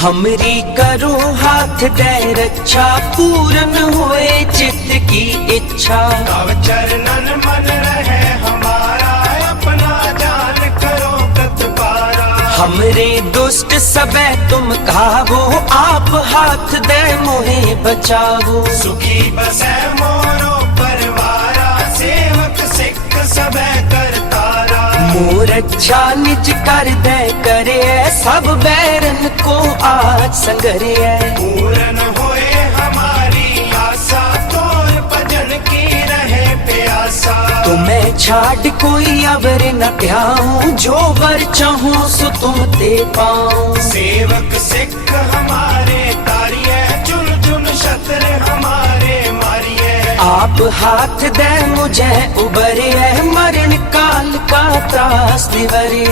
हमरी करो हाथ दे रक्षा, पूरन होए चित्त की इच्छा। तव चरणन मन रहे हमारा, अपना जान करो तत्पारा। हमरे दुष्ट सबे तुम कहावो, आप हाथ दे मोहे बचावो। सुखी बसे मोरो परवारा, सेवक सिख सबे करतारा। मोर अच्छा निज कर दे करे, सब बैरन को आज संगरे। पूरन होए हमारी आशा, तोर भजन की रहे प्यासा। तुम्हें छाड़ कोई अवर न त्याऊं, जो वर चाहूं सो तुम ते पाऊं। सेवक सिख हमारे तारिये, चुन चुन शस्त्र हमारे मारिये। आप हाथ दे मुझे उबरे, मरण काल का त्रास निवरे।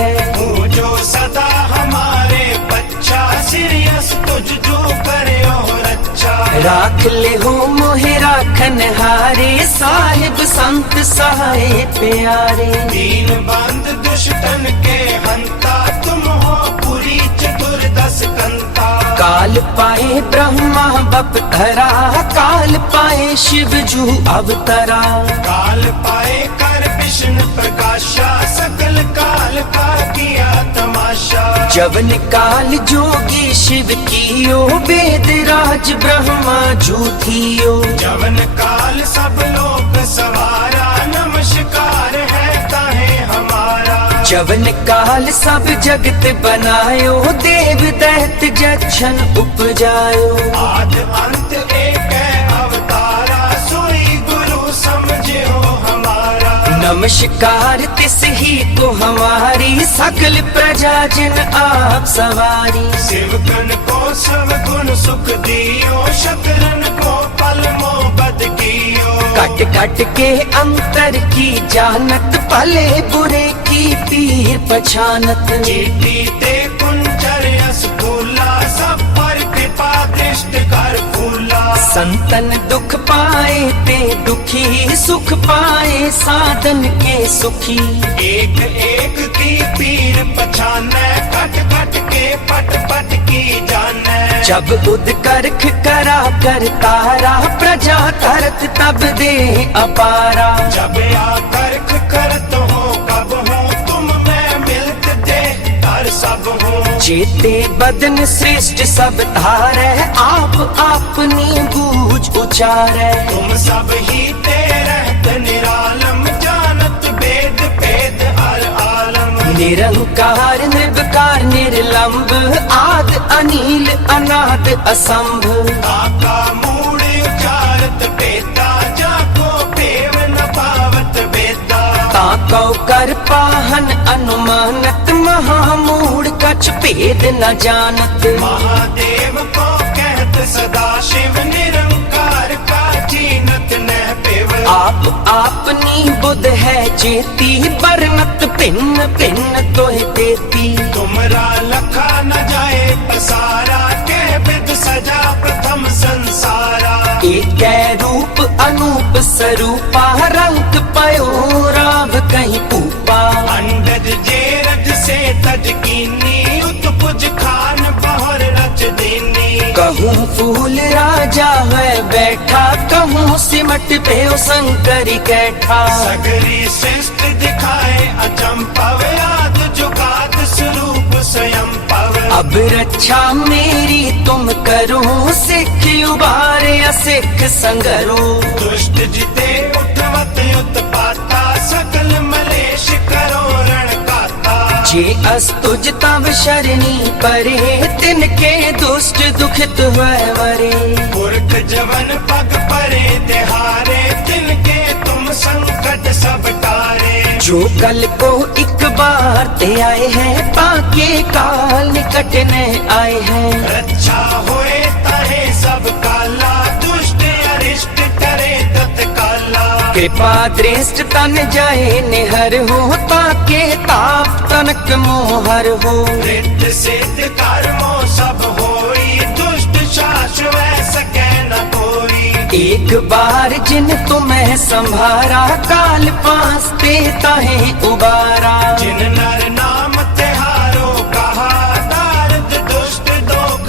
जो सदा हमारे बच्चा, सीरियस तुझ जो करे और अच्छा। राख ले हो मोहे राखन हारे, साहिब संत सहाय प्यारे। दीन बंद दुष्टन के हंता, तुम हो पूरी चतुर्दश कंता। काल पाए ब्रह्मा बपतरा, काल पाए शिव जू अवतरा। काल पाए कर विष्णु प्रकाशा, सकल काल का किया तमाशा। जवन काल जोगी शिव कियो, वेद राज ब्रह्मा जू थियो। जवन काल सब लोक सवारा, नमस्कार है ताहे हमारा। जवन काल सब जगत बनायो, देव दैत जक्षन उपजायो। आद अंत एक है अवतारा, सोई गुरु समझो हमारा। नमस्कार तिस ही को हमारी, सकल प्रजा जिन आप सवारी। सेवकन को सब गुण सुख दियो, शकरन को पल मोहब्बत कियो। कट कट के अंतर की जानत, भले बुरे की पीर पछानत। चीटी ते कुंजर यस फूला, सब पर कृपा दृष्ट कर फूला। संतन दुख पाए ते दुखी, सुख पाए साधन के सुखी। एक एक की पीर पछाने, कट कट के पट पट की जाने। जब उद करख करा कर तारा, प्रजा करत तब दे अपारा। जब आकर्ख करत हो कब हो, तुम में मिलत दे कर सब हो। जेते बदन श्रेष्ठ सब धारे, आप अपनी बूझ उचारे। तुम सब ही ते रहत निरालम, जानत वेद भेद हर आलम। निरंकार निर्विकार निर्लंब, आद अनील अनाद असंभ। काका मूड उचारत बेता, जाको पेव न पावत बेता। ताकौ कर पाहन अनुमानत, महामूढ़ कछ भेद न जानत। महादेव को कहत सदा शिव, निरंकार का जीनत न पेव। आप आपनी बुध है चेती, बरनत भिन्न भिन्न तोह देती। तुमरा लखा न जाए पसारा, कह विद सजा प्रथम संसारा। एक रूप अनूप स्वरूपा, रंग पयो राव कहीं पूपा। अंडज जेरज से तज कीनी, उत्पुज खान बहर रच दीनी। कहूँ फूल राजा है बैठा, कहूँ सिमट पे शंकर कैठा। सगरी श्रेष्ठ दिखाए अचंपव, याद जुगाद स्वरूप स्वयं पव। अब रक्षा मेरी तुम करो, सिख उबारे असिख संगरो। दुष्ट जिते उठवत उत्पाता, सकल मलेश करो रण काता। जे अस्तुज तब शरणी परे, तिनके दुष्ट दुखित हुए वरे। पुरख जवन पग परे तिहारे, तिनके तुम संकट सब टारे। जो कल को एक बार ते आए हैं, पाके काल निकट न आए हैं। रक्षा होए ताहे सब काला, दुष्ट अरिष्ट करे तत्काला। कृपा दृष्ट तन जाए निहर हो, ताके ताप तनक मोहर हो। रिद्ध सिद्ध कर्मो सब होई, दुष्ट शाश्वै सकै न कोई। एक बार जिन तुम्हें संभारा, काल पास पे ताहे उबारा। जिन नर नाम तिहारो कहा, दारद दुष्ट दोख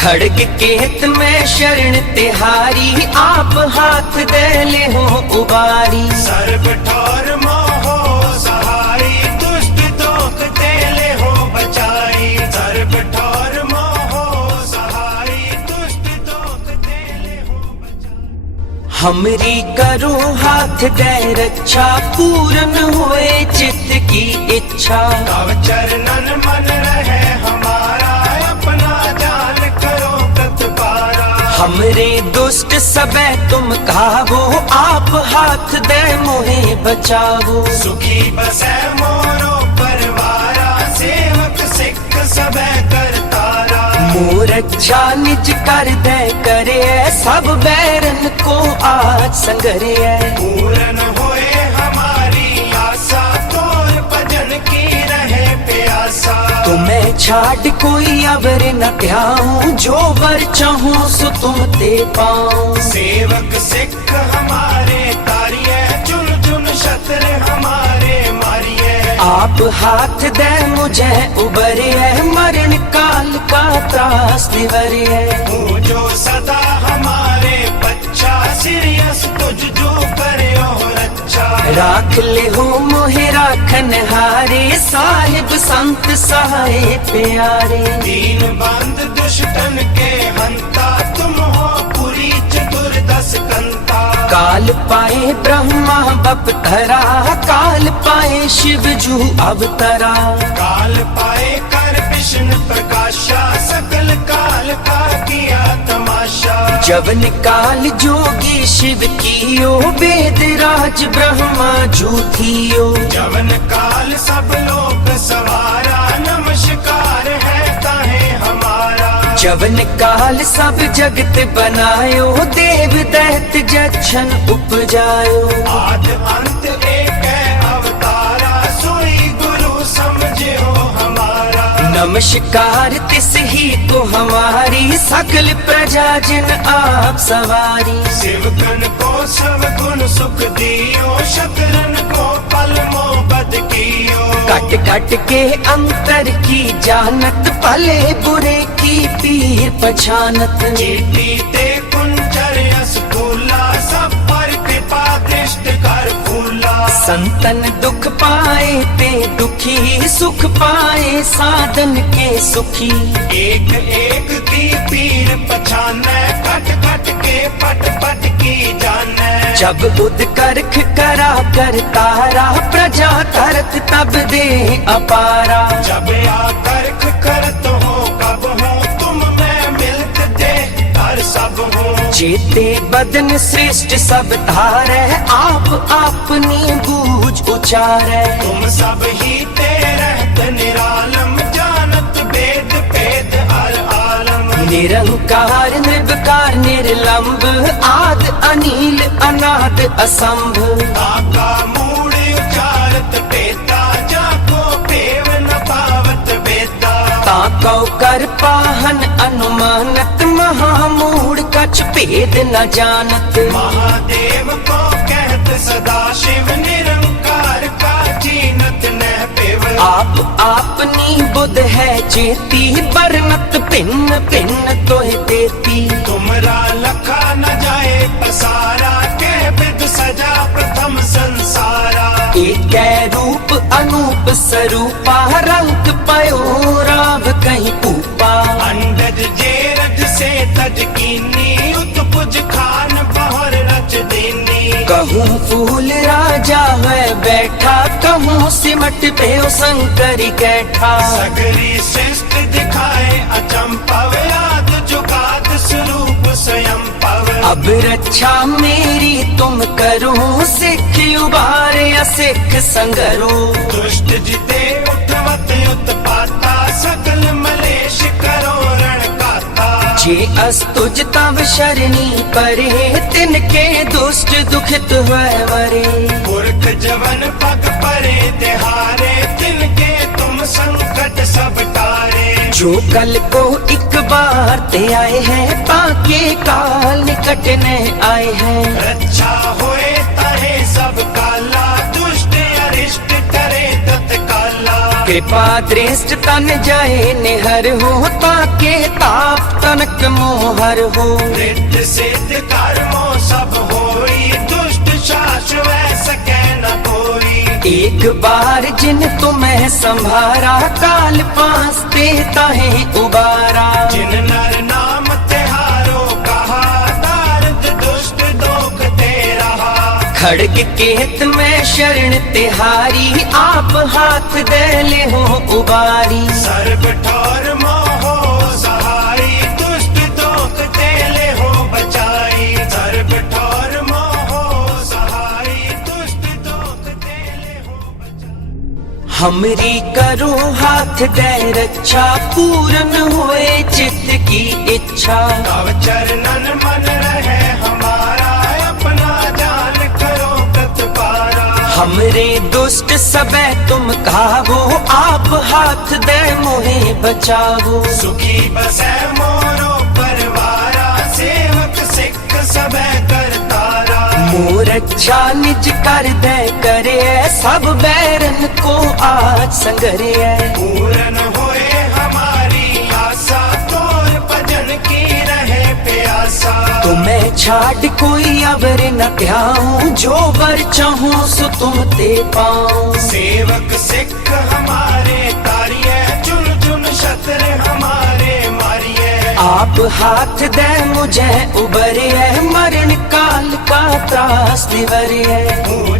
खड़ग केत में शरण तिहारी, आप हाथ दे ले हो उबारी। सर्व ठौर मोहो सहारी, दुष्ट दोख देले हो बचाई। सर्व ठौर मोहो सहारी, दुष्ट दोख देले हो बचाई। हमरी करो हाथ दे रक्षा, पूर्ण होए चित्त की इच्छा। तव चरणन मन रहे हमारा, अपना जान करो प्रतिपारा। हमरे दुष्ट सबे तुम खावो, आप हाथ दे मोहे बचावो। सुखी बसै मोरो परवारा, सेवक सिख सबे करतारा। मोर अच्छा निज कर दे करे, सब बैरन को आज संगरे। पूर्ण होए हमारी आशा, तोर भजन की रहे प्यासा। तुम्हें छाड़ कोई अवर न त्याऊं, जो वर चाहूं सो तुम ते पाऊं। सेवक सिख हमारे तारिये, चुन चुन शस्त्र हमारे मारिये। आप हाथ दे मुझे उबरे, मरण काल का त्रास दिवरे। तू जो सदा हमारे बच्चा, सीरियस तुझ जो करे और अच्छा। राख ले हो मोहे राखन हारे, साहिब संत सहाय प्यारे। दीन बंद दुष्टन के हंता, तुम हो पुरी चतुर्दश कंता। काल पाए ब्रह्मा बपतरा, काल पाए शिव जू अवतरा। काल पाए कर विष्णु प्रकाशा, सकल काल का किया तमाशा। जवन काल जोगी शिव कियो, वेद राज ब्रह्मा जू थियो। जवन काल सब लोक सवारा, नमस्कार है ताहे हमारा। जवन काल सब जगत बनायो, देव दैत जक्षन उपजायो। आद अंत एक है अवतारा, सोई गुरु समझे हो हमारा। नमस्कार तिस ही को हमारी, सकल प्रजा जिन आप सवारी। सेवकन को सब गुण सुख दियो, शत्रन को पल मोहब्बत कियो। कट कट के अंतर की जानत, भले बुरे की पीर पछानत। चीटी ते कुंचर यस फूला, सब पर कृपा दृष्ट कर फूला। संतन दुख पाए ते दुखी, सुख पाए साधन के सुखी। एक एक की पीर पछाने, कट कट के पट पट की जाने। जब बुद्ध करख करा कर तारा, प्रजा तरत तब दे अपारा। जब आकर करत हो कब हो, तुम में मिलत दे हर सब हो। जेते बदन श्रेष्ठ सब धारे, आप अपनी बूझ उचारे। तुम सब ही तेरहत निरालम, जानत वेद भेद हर आलम। निरंकार निर्विकार निर्लंब, आद अनील अनाद असंभ। काका मूड उचारत पेता, जाको पेव न पावत बेता। ताकौ कर पाहन अनुमानत, महामूढ़ कछ भेद न जानत। महादेव को कहत सदा शिव, निरंकार का जीनत न पेव। आप आपनी बुध है चेती, बरनत भिन्न भिन्न तोहि देती। तुमरा लखा न जाए पसारा, कह विद सजा प्रथम संसारा। एक रूप अनूप स्वरूपा, रंग पयो राव कहीं ऊपा। अंडज जेरज से तज कीनी, उत्पुज खान बहर रच देनी। कहूँ फूल राजा है बैठा, कहूँ सिमट पे शंकरी कैठा। सगरी श्रेष्ठ दिखाए अचंपव, याद जुगाद स्वरूप स्वयं पव। अब रक्षा मेरी तुम करो, सिख उबारे असिख संगरो। दुष्ट जिते उठवत उत्पाता, सकल मलेश करो रण गाता। जे अस्तुज तव शरणी परे, तिनके दुष्ट दुखित हुए वरे। पुरख जवन पग परे तिहारे, तिनके तुम संकट सब टारे। जो कल को एक बार ते आए हैं, पाके काल निकट न आए हैं। रक्षा होए ताहे सब काला, दुष्ट अरिष्ट करे तत्काला। कृपा दृष्ट तन जाए निहर हो, ताके ताप तनक मोहर हो। रिद्ध सिद्ध कर्मो सब होई, दुष्ट शाश्व सकै न कोई। एक बार जिन तुम्हें संभारा, काल पास पे ताहे उबारा। जिन नर नाम तिहारो कहा, दारद दुष्ट दोख ते रहा। खड़ग केत में शरण तिहारी, आप हाथ दे ले हो उबारी। सर्व ठौर मोहो सहाई, दुष्ट दोख ते ले हो बचाई। सर्व ठौर मोहो सहाई, दुष्ट दोख ते ले हो बचाई। हमरी करो हाथ दे रक्षा, पूर्ण होए चित्त की इच्छा। तव चरणन मन रहे हमारा, अपना जान करो प्रतिपारा। हमरे दुष्ट सबे तुम काबो, आप हाथ दे मोहे बचावो। सुखी बसै मोरो परवारा, सेवक सिख सबे करतारा। मोर अच्छा निज कर दे करे, सब बैरन को आज संगरे। पूर्ण होए हमारी आशा, तोर भजन की रहे प्यासा। तुम्हें छाड़ कोई अवर न त्याऊं, जो वर चाहूं सो तुम ते पाऊं। सेवक सिख हमारे तारिये, चुन चुन शस्त्र हमारे मारिये। आप हाथ दे मुझे उबरे, मरण काल का त्रास निवरे।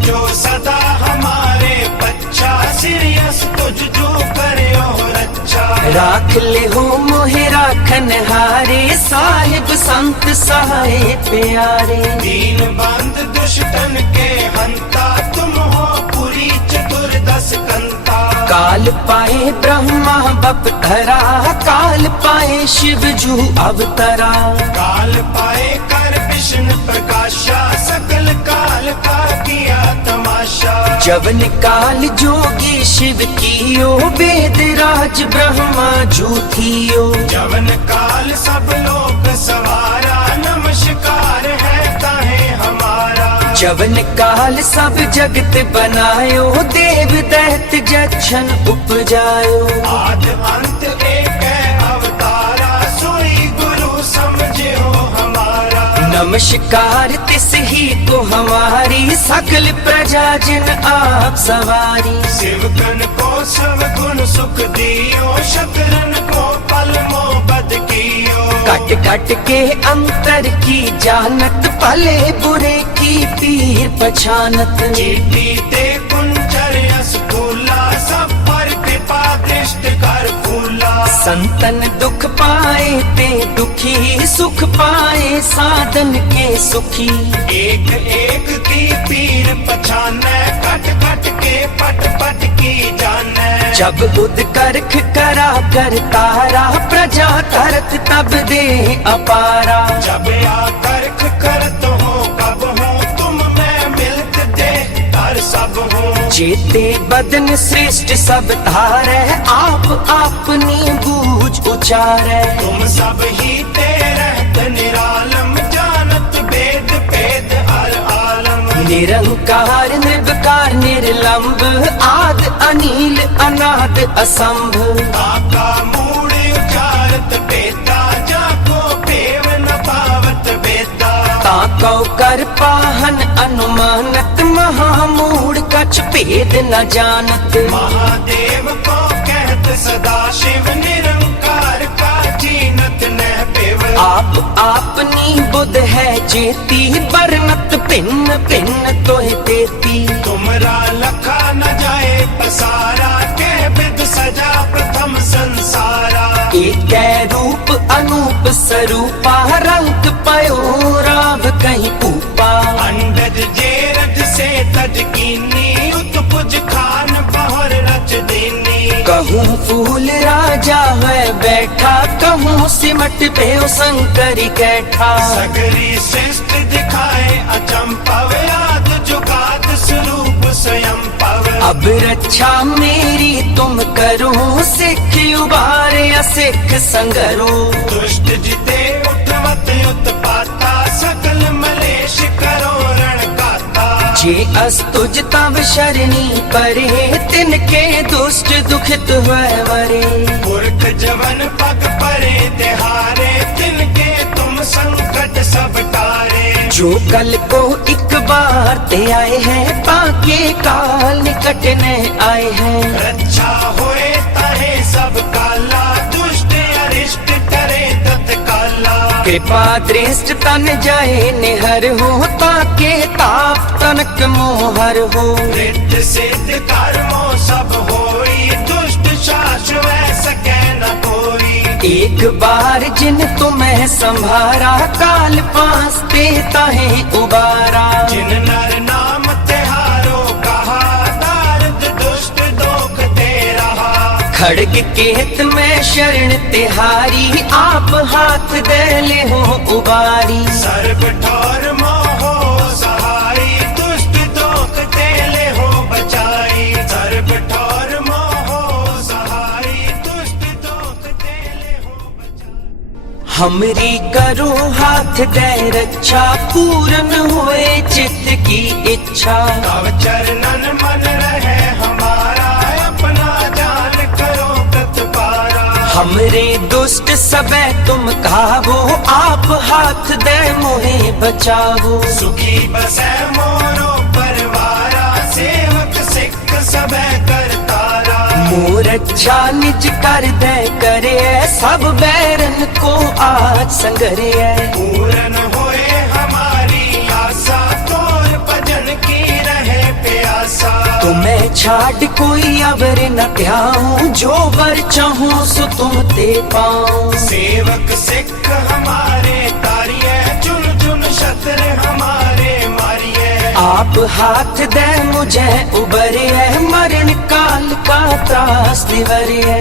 जो सदा हमारे बच्चा, सिरियस तुझ जो करे और अच्छा। राख ले हो मोहे राखन हारे, साहिब संत सहाय प्यारे। दीन बंद दुष्टन के हंता, तुम हो पुरी चतुर्दश कंता। काल पाए ब्रह्मा बप धरा, काल पाए शिव जू अवतरा। काल पाए कर विष्णु प्रकाशा, सकल काल का किया तमाशा। जवन काल जोगी शिव कियो, वेद राज ब्रह्मा जू थियो। जवन काल सब लोक सवारा, नमस्कार है ताहे हमारा। जवन काल सब जगत बनायो, देव दैत जक्षन उपजायो। आद अंत एक है अवतारा, सोई गुरु समझे हो हमारा। नमस्कार तिस ही को हमारी, सकल प्रजा जिन आप सवारी। सेवकन को सब गुण सुख दियो, शत्रन को पल मोहब्बत कियो। कट कट के अंतर की जानत, भले बुरे की पीर पछानत। चीटी ते कुंचर यस फूला, सब पर कृपा दृष्ट कर फूला। संतन दुख पाए ते दुखी, सुख पाए साधन के सुखी। एक एक की पीर पछाने, कट कट के पट पट की जाने। जब बुध करख करा कर तारा, प्रजा करत तब दे अपारा। जब आकर्ख करत हो कब हो, तुम मैं मिलत दे कर सब हो। जेते बदन श्रेष्ठ सब तारे, आप अपनी बूझ उचारे। तुम सब ही ते रहत निरालम, जानत वेद भेद हर आलम। निरंकार निर्विकार निर्लंब, आद अनील अनाद असंभ। आका मूड़ उचारत बेता, जाको पेव न पावत बेता। ताकौ कर पाहन अनुमानत, महामूढ़ कछ भेद न जानत। महादेव को कहत सदा शिव, निरंकार का जीनत न पेव। आप अपनी बुध है जेती, बरनत भिन्न भिन्न तोहि देती। तुमरा लखा न जाए पसारा, के विद सजा प्रथम संसारा। एक रूप अनूप स्वरूपा, रंग पयो राभ कहीं पूपा। अंडज जेरज से तज कीनी, उत्पुज खान बहर रच देनी। कहूँ फूल राजा है बैठा, कहूँ सिमट पे शंकरी कैठा। सगरी श्रेष्ठ दिखाए अचंपव, याद जुगाद स्वरूप स्वयं पव। अब रक्षा मेरी तुम करो, सिख उबारे असिख संगरो। दुष्ट जिते उठवत उत्पाता, सकल मलेश करो रण गाता। जे अस्तुज तब शरणी परे तिनके दुष्ट दुखित हुए वरे। पुरख जवन पग परे तिहारे तिनके तुम संकट सब टारे। जो कल को एक बार ते आए हैं पाके काल निकट न आए हैं। रक्षा होए ताहे सब काला दुष्ट अरिष्ट करे तत्काला। कृपा दृष्ट तन जाए निहर हो ताके ताप तनक मोहर हो। रिद्ध सिद्ध कर्मों सब होई दुष्ट शाश्व सके न कोई। एक बार जिन तुम्हें संभारा काल पास ते ताहे उबारा। जिन नर नाम तिहारो कहा नारद दुष्ट दोख दे रहा। खड़ग केत में शरण तिहारी आप हाथ दे ले हो उबारी। सर्व ठौर मोहो सहाई दुष्ट दोख दे ले हो बचाई। सर्व ठौर मोहो सहाई दुष्ट दोख दे ले हो बचाई। हमरी करो हाथ दे रक्षा पूर्ण हुए चित्त की इच्छा। तव चरणन मन रहे हमारा अपना जान करो प्रतपारा। हमरे दुष्ट सबे तुम काबो आप हाथ दे मोहे बचावो। सुखी बसे मोरो परवारा सेवक सिख सबे करतारा। मोर अच्छा निज कर दे करे सब बैरन को आज संगरे। पूर्ण होए हमारी आशा तोर भजन की रहे प्यासा। तुम्हें छाड़ कोई अवर न त्याऊं जो वर चाहूं सो तुम ते पाऊं। सेवक सिख हमारे तारिये चुन चुन शस्त्र हमारे मारिये। आप हाथ दे मुझे उबरे मरण काल का त्रास निवरे।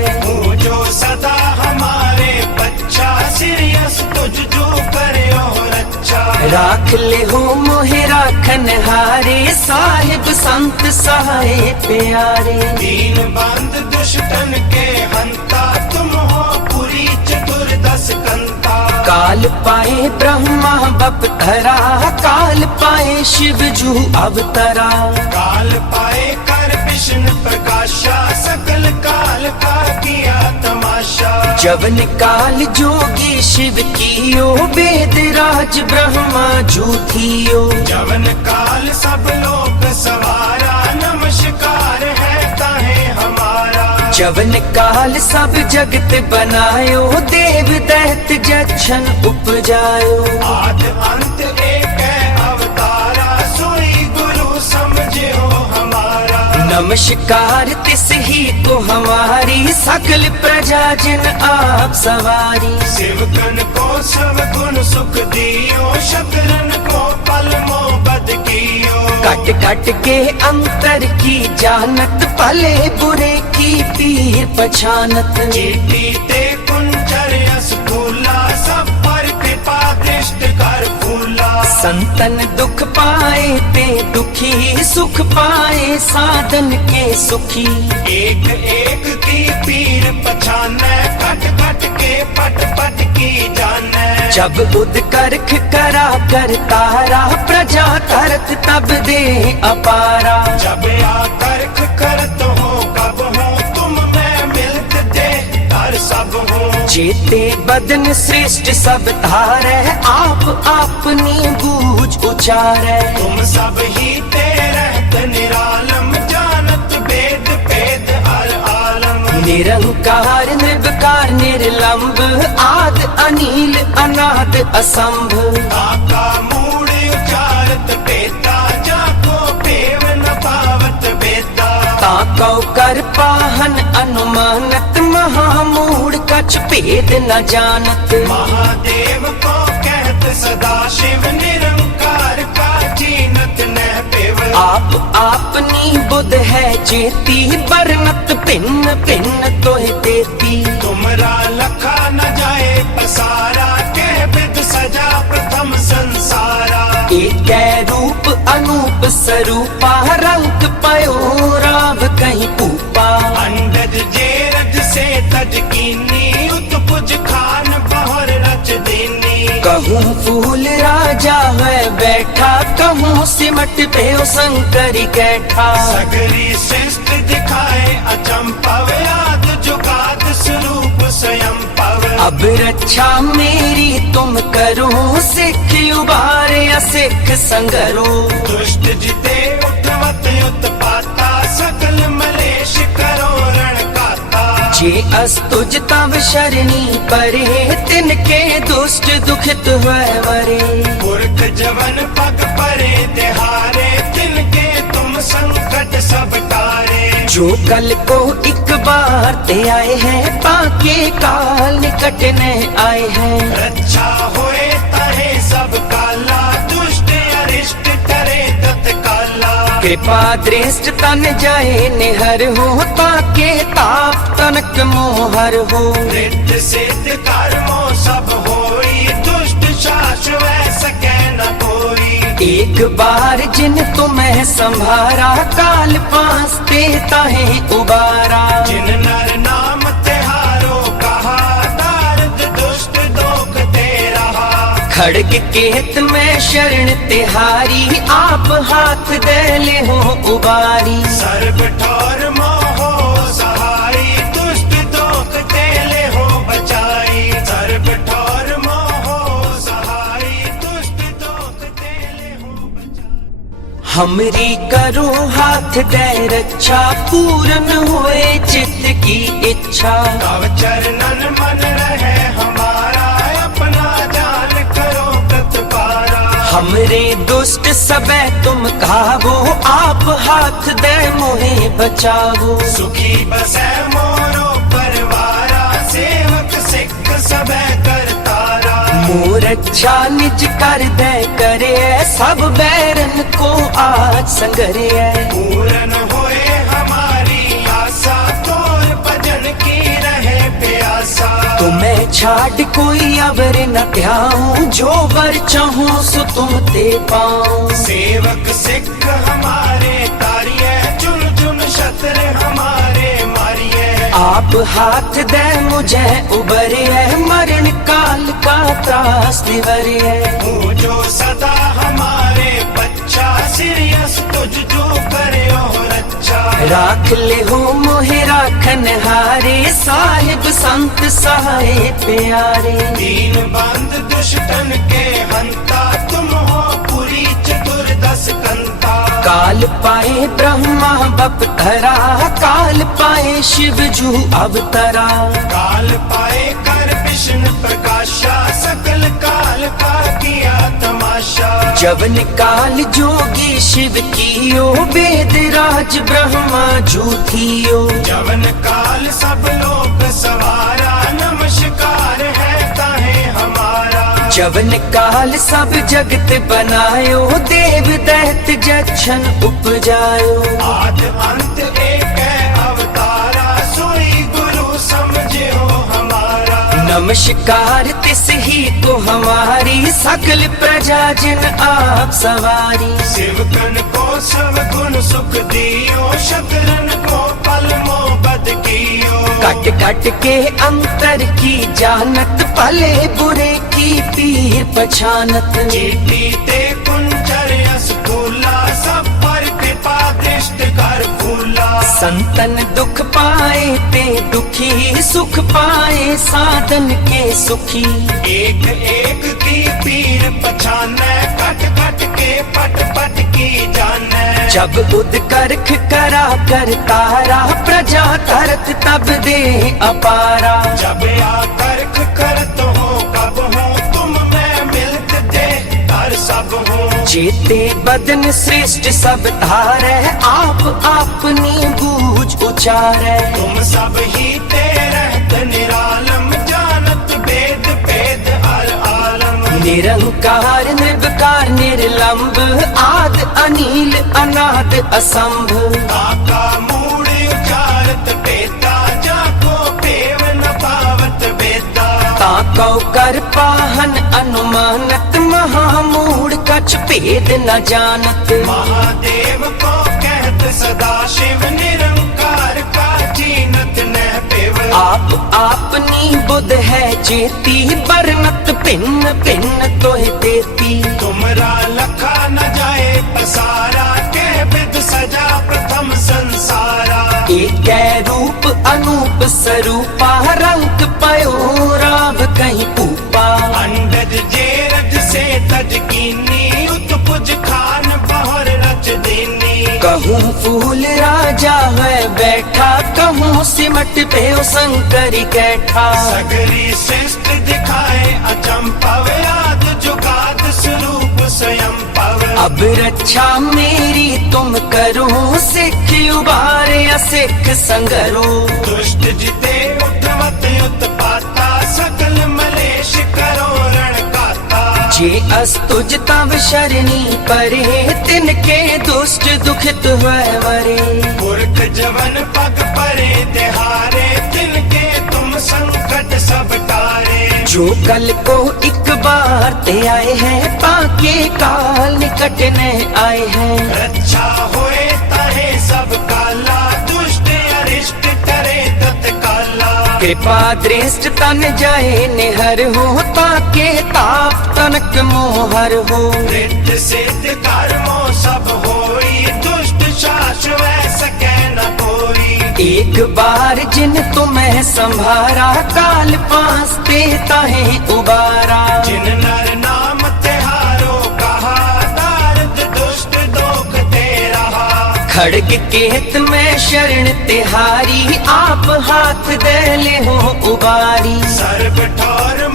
जो सदा हमारे बच्चा सिरियस तुझ जो करे और अच्छा। राख ले हो मोहे राखन हारे साहिब संत सहाय प्यारे। दीन बंद दुष्टन के हंता तुम हो पुरी चतुर्दश कंता। काल पाए ब्रह्मा बपधरा काल पाए शिव जू अवतरा। काल पाए कर विष्णु प्रकाशा सकल काल का किया तमाशा। जवन काल जोगी शिव कियो वेद राज ब्रह्मा जू थियो। जवन काल सब लोक सवारा नमस्कार है ताहे हमारा। जवन काल सब जगत बनायो देव दैत जक्षन उपजायो। आद अंत एक है अवतारा सोई गुरु समझो हमारा। नमस्कार तिस ही को हमारी सकल प्रजा जिन आप सवारी। शिवगन को सब गुण सुख दियो शत्रन को पल मोहब्बत कियो। कट कट के अंतर की जानत भले बुरे की पीर पछानत। चीटी ते कुंजर यस फूला सब पर कृपा दृष्ट कर फूला। संतन दुख पाए ते दुखी सुख पाए साधन के सुखी। एक एक की पीर पछाने कट कट के पट पट की जाने। जब बुध करख करा कर तारा प्रजा करत तब दे अपारा। जब आकर्ख करत हो कब हो तुम मैं मिलत दे हर सब हो। जेते बदन श्रेष्ठ सब धारे आप अपनी बूझ उचारे। तुम सब ही ते रहत निरालम जानत वेद भेद हर आलम। निरंकार निर्विकार निर्लंब आद अनील अनाद असंभ। आका मूड उचारत बेता जाको पेव न पावत बेता। ताकौ कर पाहन अनुमानत महामूढ़ कछ भेद न जानत। महादेव को कहत सदा शिव निरंकार का जीनत न पेव। आप आपनी बुध है जेती बरनत भिन्न भिन्न तोहे देती। तुमरा लखा न जाए पसारा के विद सजा प्रथम संसारा। एक रूप अनूप स्वरूपा रंग पयो राव कहीं पूपा। अंडज जेरज से तज कीनी उत्पुज खान बहर रच दीनी। कहूँ फूल राजा है बैठा चहु सिमट पे शंकरी कैठा। सगरी सृष्टि दिखाए अचंपव याद जुगाद स्वरूप स्वयं पव। अब रक्षा मेरी तुम करो सिख उबारे असिख संगरो। दुष्ट जिते उठवत उत्पाता सकल मलेश करो रण काता। जे अस्तुज तब शरणी परे तिनके दुष्ट दुखित हुए वरे। पुरख जवन पग परे तिहारे तिनके तुम संकट सब टारे। जो कल को एक बार ते आए हैं पाके काल निकट न आए हैं। रक्षा होए तहे सब काला दुष्ट अरिष्ट करे तत्काला। कृपा दृष्ट तन जाए निहर हो ताके ताप तनक मोहर हो। रिद्ध सिद्ध कर्मों सब होई दुष्ट शास वै सके न कोई। एक बार जिन तुम्हें संभारा काल पास ते ताहे उबारा। जिन नर नाम तिहारो कहा दारद दुष्ट दोख दे रहा। खड़ग केत में शरण तिहारी आप हाथ दे ले हो उबारी। सर्व ठौर मोहो सहाई दुष्ट दोख दे ले हो बचाई। सर्व ठौर मोहो सहाई दुष्ट दोख दे ले हो बचाई। हमरी करो हाथ दे रक्षा पूर्ण होए चित्त की इच्छा। तव चरणन मन रहे हमारा अपना जान करो प्रतिपारा। हमरे दुष्ट सबे तुम कहावो आप हाथ दे मोहे बचावो। सुखी बसै मोरो परवारा सेवक सिख सबे करतारा। मोर अच्छा निज कर दे करे सब बैरन को आज संगरे। पूर्ण होए हमारी आशा तोर भजन की रहे प्यासा। तुम्हें छाड़ कोई अवर न त्याऊं जो वर चाहूं सो तुम ते पाऊं। सेवक सिख हमारे तारिये चुन चुन शस्त्र हमारे मारिये। आप हाथ दे मुझे उबरे मरण काल का त्रास दिवरे। तू जो सदा हमारे बच्चा सिरियस तुझ जो करे हो रक्षा। राख ले हो मोहे राखन हारे साहिब संत सहाय प्यारे। दीन बंद दुष्टन के हंता तुम हो पुरी चतुर्दश कंता। काल पाए ब्रह्मा बपतरा काल पाए शिव जू अवतरा। काल पाए कर विष्णु प्रकाशा सकल काल का किया तमाशा। जवन काल जोगी शिव कियो वेद राज ब्रह्मा जू थियो। जवन काल सब लोक सवारा नमस्कार है ताहे हमारा। जवन काल सब जगत बनायो देव दैत जक्षन उपजायो। आद अंत एक है अवतारा सोई गुरु समझे हो हमारा। नमस्कार तिस ही को हमारी सकल प्रजा जिन आप सवारी। शिवकन को सब गुण सुख दियो शत्रन को पल मोह बद कियो। कट कट के अंतर की जानत भले बुरे की पीर पछानत। चीटी ते कुंजर यस फूला सब पर कृपा दृष्ट कर फूला। संतन दुख पाए ते दुखी सुख पाए साधन के सुखी। एक एक की पीर पछाने कट कट के पट पट की जाने। जब उद करख करा कर तारा प्रजा तरत तब दे अपारा। जब आकर्ख करत हो कब हो तुम मैं मिलत दे कर सब हो। जेते बदन श्रेष्ठ सब धारे आप अपनी बूझ उचारे। तुम सब ही ते रहत निरालम जानत वेद भेद हर आलम। निरंकार निर्विकार निर्लंब आद अनील अनाद असंभ। काका मूड उचारत बेता जाको पेव न पावत बेता। ताकौ कर पाहन अनुमानत महामूढ़ कछ भेद न जानत। महादेव को कहत सदा शिव निरंकार का जीनत न पेव। आप आपनी बुध है चेती बरनत भिन्न भिन्न तोहे देती। तुमरा लखा न जाए पसारा, के विद सजा प्रथम संसारा। एक रूप अनूप स्वरूपा, रंग पयो राभ कहीं ऊपा। अंडज जेरज से तज कीनी, उत्पुज खान बहुर रच देनी। कहूँ फूल राजा है बैठा, कहूँ सिमट पे शंकर कैठा। सगरी श्रेष्ठ दिखाए अचंपव, याद जुगाद स्वरूप स्वयं पव। अब रक्षा मेरी तुम करो, सिख उबारे असिख संगरो। दुष्ट जिते उठवत उत्पाता, सकल मलेश करो रण काता। जे अस्तुज तव शरणी परे, तिनके दुष्ट दुखित हुए वरे। पुरख जवन पग परे तिहारे, तिनके तुम संकट सब टारे। जो कल को एक बार ते आए हैं, पाके काल निकट न आए हैं। रक्षा होए ताहे सब काला, दुष्ट अरिष्ट करे तत्काला। कृपा दृष्ट तन जाए निहर हो, ताके ताप तनक मोहर हो। रिद्ध सिद्ध कर्मों सब होई, दुष्ट शाश्वै सकै न कोई। एक बार जिन तुम्हें संभारा, काल पास ते ताहे उबारा। जिन नर नाम तिहारो कहा, दारद दुष्ट दोख ते रहा। खड़ग केत में शरण तिहारी, आप हाथ दे ले हो उबारी। सर्व ठौर